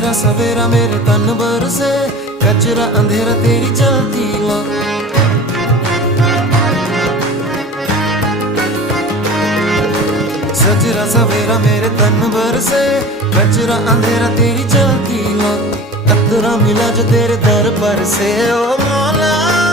सजरा सवेरा मेरे तन बरसे, कचरा अंधेरा तेरी चलती लो। सजरा सवेरा मेरे तन बरसे, कचरा अंधेरा तेरी चलती लो। कतरा मिला जो तेरे दर पर से, ओ मौला।